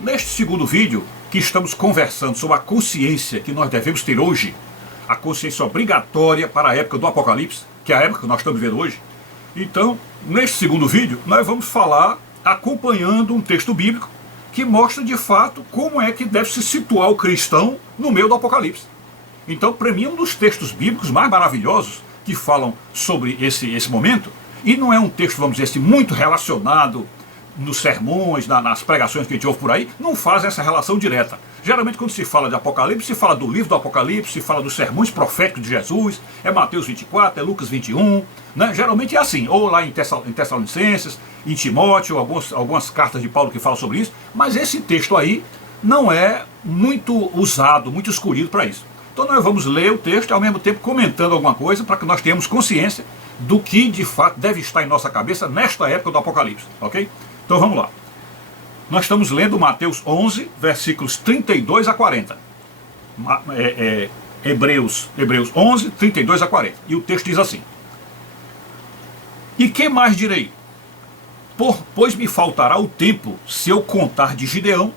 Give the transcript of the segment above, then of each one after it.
Neste segundo vídeo, que estamos conversando sobre a consciência que nós devemos ter hoje, a consciência obrigatória para a época do Apocalipse, que é a época que nós estamos vivendo hoje. Então, neste segundo vídeo, nós vamos falar acompanhando um texto bíblico que mostra de fato como é que deve se situar o cristão no meio do Apocalipse. Então, para mim, um dos textos bíblicos mais maravilhosos que falam sobre esse momento, e não é um texto, vamos dizer assim, muito relacionado nos sermões, nas pregações que a gente ouve por aí, não faz essa relação direta. Geralmente quando se fala de Apocalipse, se fala do livro do Apocalipse, se fala dos sermões proféticos de Jesus, é Mateus 24, é Lucas 21, né? Geralmente é assim, ou lá em Tessalonicenses, em Timóteo, algumas cartas de Paulo que falam sobre isso, mas esse texto aí não é muito usado, muito escolhido para isso. Então nós vamos ler o texto e ao mesmo tempo comentando alguma coisa para que nós tenhamos consciência do que de fato deve estar em nossa cabeça nesta época do Apocalipse, ok? Então vamos lá. Nós estamos lendo Mateus 11, versículos 32 a 40. Hebreus 11, 32 a 40. E o texto diz assim: E que mais direi? Pois me faltará o tempo se eu contar de Gideão,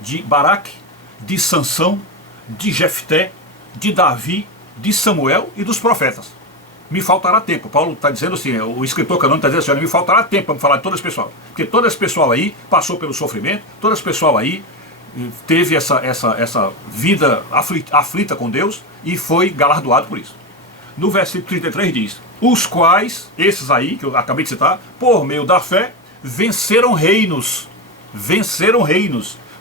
de Baraque, de Sansão, de Jefté, de Davi, de Samuel e dos profetas. Me faltará tempo. Paulo está dizendo assim, o escritor canônico está dizendo assim, olha, me faltará tempo para falar de todo esse pessoal. Porque todo esse pessoal aí passou pelo sofrimento, todo esse pessoal aí teve essa vida aflita com Deus e foi galardoado por isso. No versículo 33 diz: os quais, esses aí, que eu acabei de citar, por meio da fé, venceram reinos,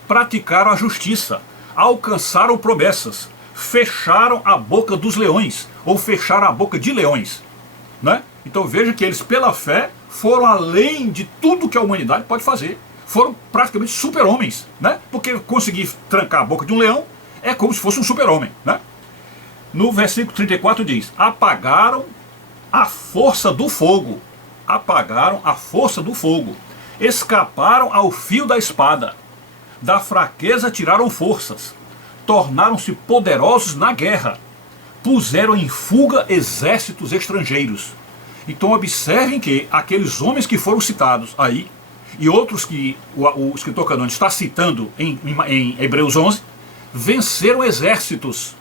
praticaram a justiça, alcançaram promessas, fecharam a boca dos leões, ou fecharam a boca de leões, né? Então veja que eles pela fé foram além de tudo que a humanidade pode fazer, foram praticamente super-homens, né? Porque conseguir trancar a boca de um leão é como se fosse um super-homem, né? No versículo 34 diz: apagaram a força do fogo, escaparam ao fio da espada, da fraqueza tiraram forças, tornaram-se poderosos na guerra, puseram em fuga exércitos estrangeiros. Então observem que aqueles homens que foram citados aí, e outros que o escritor canônico está citando em Hebreus 11, venceram exércitos,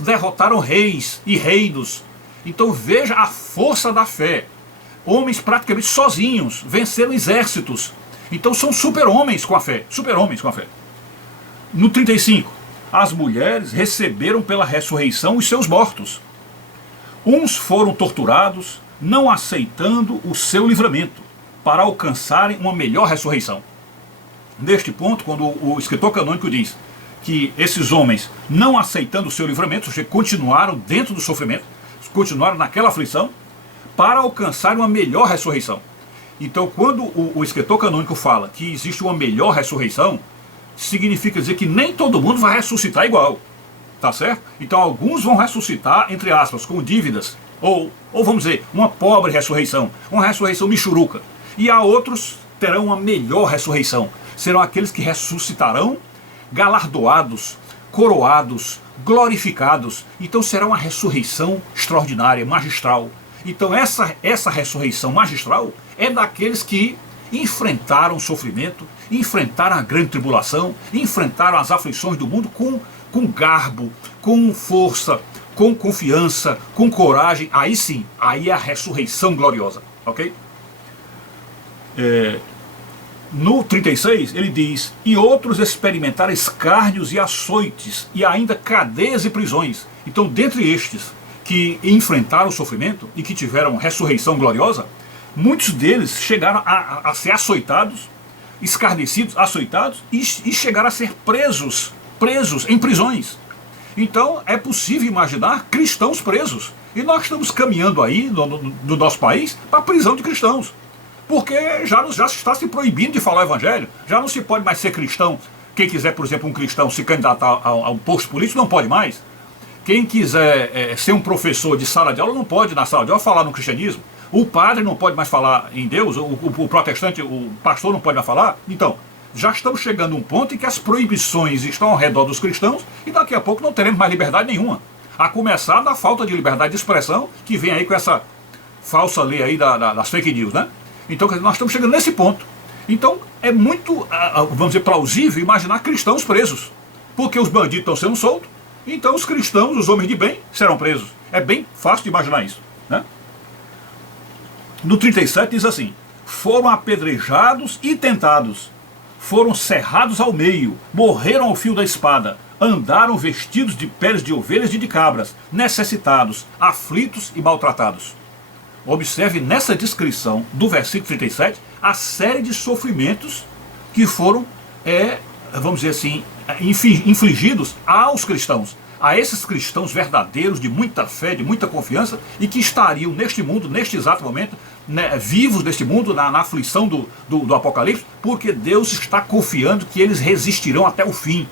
derrotaram reis e reinos. Então veja a força da fé. Homens praticamente sozinhos venceram exércitos. Então são super-homens com a fé, No 35, as mulheres receberam pela ressurreição os seus mortos. Uns foram torturados, não aceitando o seu livramento, para alcançarem uma melhor ressurreição. Neste ponto, quando o escritor canônico diz que esses homens, não aceitando o seu livramento, ou seja, continuaram dentro do sofrimento, continuaram naquela aflição, para alcançarem uma melhor ressurreição. Então, quando o escritor canônico fala que existe uma melhor ressurreição, significa dizer que nem todo mundo vai ressuscitar igual, tá certo? Então alguns vão ressuscitar, entre aspas, com dívidas, ou vamos dizer, uma pobre ressurreição, uma ressurreição michuruca, e há outros terão uma melhor ressurreição, serão aqueles que ressuscitarão galardoados, coroados, glorificados. Então será uma ressurreição extraordinária, magistral. Então essa ressurreição magistral é daqueles que enfrentaram o sofrimento, enfrentaram a grande tribulação, enfrentaram as aflições do mundo com garbo, com força, com confiança, com coragem. Aí sim, aí é a ressurreição gloriosa, ok? No 36 ele diz: e outros experimentaram escárnios e açoites, e ainda cadeias e prisões. Então dentre estes que enfrentaram o sofrimento e que tiveram ressurreição gloriosa, muitos deles chegaram a ser açoitados, escarnecidos, açoitados, e chegaram a ser presos em prisões. Então é possível imaginar cristãos presos. E nós estamos caminhando aí no nosso país para a prisão de cristãos. Porque já está se proibindo de falar o evangelho. Já não se pode mais ser cristão. Quem quiser, por exemplo, um cristão se candidatar a um posto político, não pode mais. Quem quiser ser um professor de sala de aula, não pode na sala de aula falar no cristianismo. O padre não pode mais falar em Deus, o protestante, o pastor não pode mais falar. Então, já estamos chegando a um ponto em que as proibições estão ao redor dos cristãos e daqui a pouco não teremos mais liberdade nenhuma. A começar da falta de liberdade de expressão que vem aí com essa falsa lei aí das fake news, né? Então nós estamos chegando nesse ponto. Então é muito, vamos dizer, plausível imaginar cristãos presos, porque os bandidos estão sendo soltos, então os cristãos, os homens de bem, serão presos. É bem fácil de imaginar isso, né? No 37 diz assim: foram apedrejados e tentados, foram cerrados ao meio, morreram ao fio da espada, andaram vestidos de peles de ovelhas e de cabras, necessitados, aflitos e maltratados. Observe nessa descrição do versículo 37 a série de sofrimentos que foram, vamos dizer assim, infligidos aos cristãos, a esses cristãos verdadeiros, de muita fé, de muita confiança, e que estariam neste mundo, neste exato momento, né, vivos neste mundo, na aflição do Apocalipse, porque Deus está confiando que eles resistirão até o fim,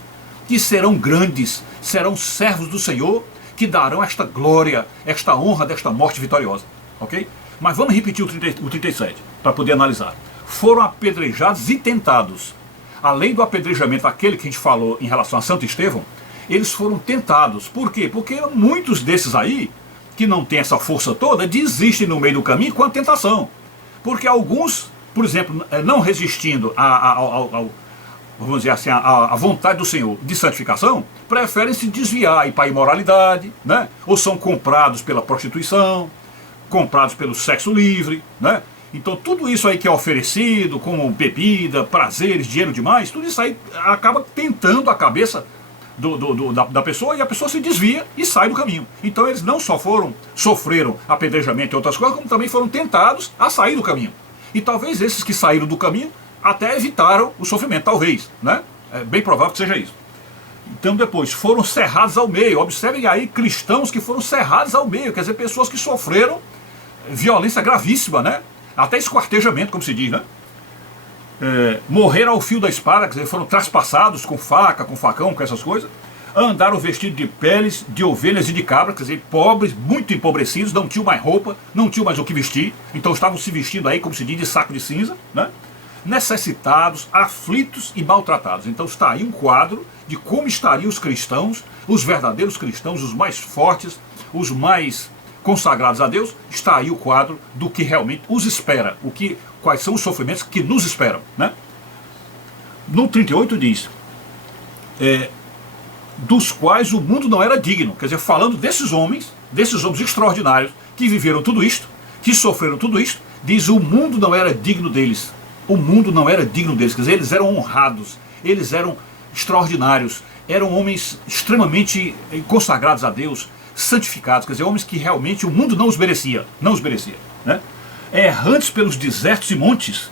que serão grandes, serão servos do Senhor, que darão esta glória, esta honra desta morte vitoriosa. Ok? Mas vamos repetir o 37, para poder analisar. Foram apedrejados e tentados. Além do apedrejamento, aquele que a gente falou em relação a Santo Estevão, eles foram tentados. Por quê? Porque muitos desses aí, que não têm essa força toda, desistem no meio do caminho com a tentação. Porque alguns, por exemplo, não resistindo vamos dizer assim, a vontade do Senhor de santificação, preferem se desviar e para a imoralidade, né? Ou são comprados pela prostituição, comprados pelo sexo livre, né? Então tudo isso aí que é oferecido, como bebida, prazeres, dinheiro demais, tudo isso aí acaba tentando a cabeça da pessoa, e a pessoa se desvia e sai do caminho. Então eles não só sofreram apedrejamento e outras coisas, como também foram tentados a sair do caminho. E talvez esses que saíram do caminho até evitaram o sofrimento, talvez, né? É bem provável que seja isso. Então depois, foram cerrados ao meio. Observem aí cristãos que foram cerrados ao meio, quer dizer, pessoas que sofreram violência gravíssima, né? Até esquartejamento, como se diz, né? Morreram ao fio da espada, quer dizer, foram traspassados com faca, com facão, com essas coisas. Andaram vestidos de peles de ovelhas e de cabras, quer dizer, pobres, muito empobrecidos, não tinham mais roupa, não tinham mais o que vestir, então estavam se vestindo aí, como se diz, de saco de cinza, né? Necessitados, aflitos e maltratados. Então está aí um quadro de como estariam os cristãos, os verdadeiros cristãos, os mais fortes, os mais consagrados a Deus. Está aí o quadro do que realmente os espera, quais são os sofrimentos que nos esperam, né? No 38 diz, dos quais o mundo não era digno, quer dizer, falando desses homens extraordinários, que viveram tudo isto, que sofreram tudo isto, diz, o mundo não era digno deles. O mundo não era digno deles, quer dizer, eles eram honrados, eles eram extraordinários, eram homens extremamente consagrados a Deus, santificados, quer dizer, homens que realmente o mundo não os merecia, né? Errantes pelos desertos e montes,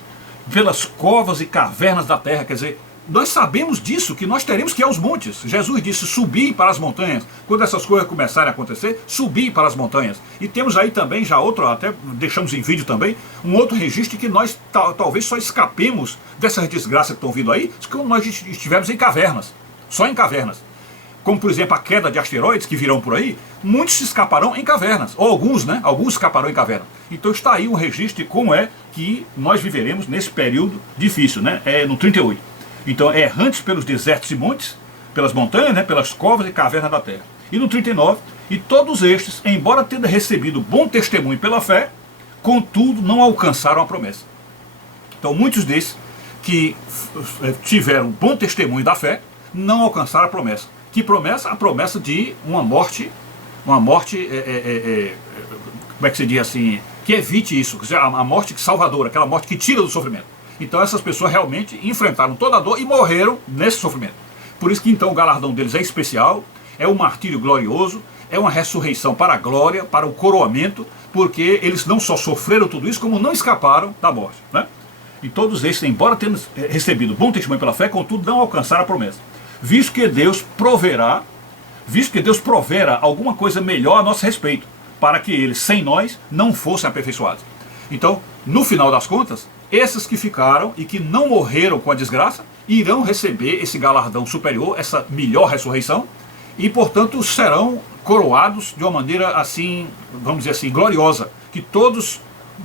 pelas covas e cavernas da terra, quer dizer, nós sabemos disso, que nós teremos que ir aos montes. Jesus disse, subi para as montanhas. Quando essas coisas começarem a acontecer, subi para as montanhas. E temos aí também já outro, até deixamos em vídeo também, um outro registro que nós talvez só escapemos dessas desgraças que estão vindo aí, quando nós estivermos em cavernas, só em cavernas. Como, por exemplo, a queda de asteroides que virão por aí, muitos se escaparão em cavernas, ou alguns, né? Alguns escaparão em cavernas. Então está aí um registro de como é que nós viveremos nesse período difícil, né? No 38. Então, errantes pelos desertos e montes, pelas montanhas, né, pelas covas e cavernas da terra. E no 39, e todos estes, embora tendo recebido bom testemunho pela fé, contudo não alcançaram a promessa. Então, muitos desses que tiveram bom testemunho da fé, não alcançaram a promessa. Que promessa? A promessa de uma morte, como é que se diz assim, que evite isso, quer dizer, a morte salvadora, aquela morte que tira do sofrimento. Então essas pessoas realmente enfrentaram toda a dor e morreram nesse sofrimento. Por isso que então o galardão deles é especial, é um martírio glorioso, é uma ressurreição para a glória, para o coroamento, porque eles não só sofreram tudo isso, como não escaparam da morte, né? E todos esses, embora tenham recebido bom testemunho pela fé, contudo não alcançaram a promessa. Visto que Deus provera alguma coisa melhor a nosso respeito, para que eles, sem nós, não fossem aperfeiçoados. Então, no final das contas, esses que ficaram e que não morreram com a desgraça, irão receber esse galardão superior, essa melhor ressurreição, e portanto serão coroados de uma maneira assim, vamos dizer assim, gloriosa, que todos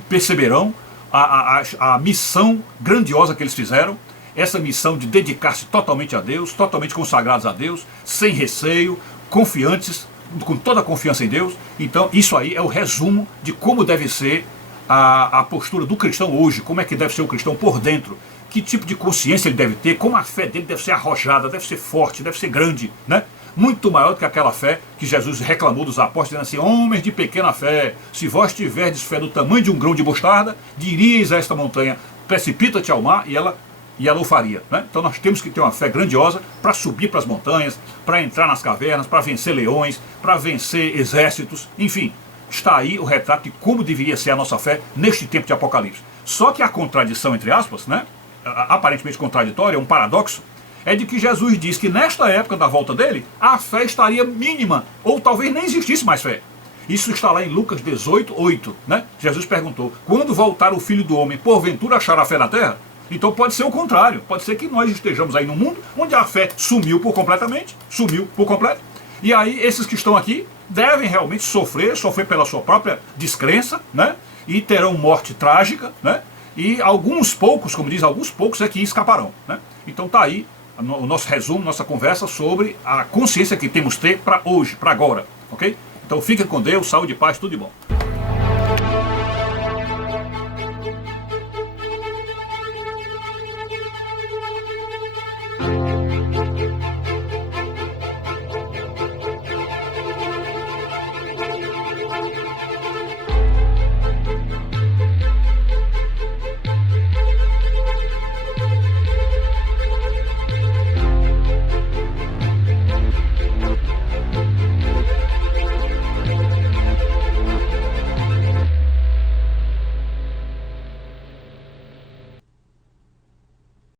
perceberão a missão grandiosa que eles fizeram, essa missão de dedicar-se totalmente a Deus, totalmente consagrados a Deus, sem receio, confiantes, com toda a confiança em Deus. Então isso aí é o resumo de como deve ser a postura do cristão hoje, como é que deve ser o cristão por dentro, que tipo de consciência ele deve ter, como a fé dele deve ser arrojada, deve ser forte, deve ser grande, né? Muito maior do que aquela fé que Jesus reclamou dos apóstolos, dizendo assim: homens de pequena fé, se vós tiverdes fé do tamanho de um grão de mostarda, diríeis a esta montanha, precipita-te ao mar, e ela o faria, né? Então nós temos que ter uma fé grandiosa para subir para as montanhas, para entrar nas cavernas, para vencer leões, para vencer exércitos, enfim. Está aí o retrato de como deveria ser a nossa fé neste tempo de Apocalipse. Só que a contradição, entre aspas, né, aparentemente contraditória, um paradoxo, é de que Jesus diz que nesta época da volta dele, a fé estaria mínima, ou talvez nem existisse mais fé. Isso está lá em Lucas 18, 8. Né? Jesus perguntou: quando voltar o Filho do Homem, porventura achará fé na terra? Então pode ser o contrário, pode ser que nós estejamos aí num mundo onde a fé sumiu por completo, e aí esses que estão aqui devem realmente sofrer pela sua própria descrença, né? E terão morte trágica, né? E alguns poucos, como diz, alguns poucos é que escaparão, né? Então tá aí o nosso resumo, nossa conversa sobre a consciência que temos que ter para hoje, para agora, ok? Então fiquem com Deus, saúde e paz, tudo de bom.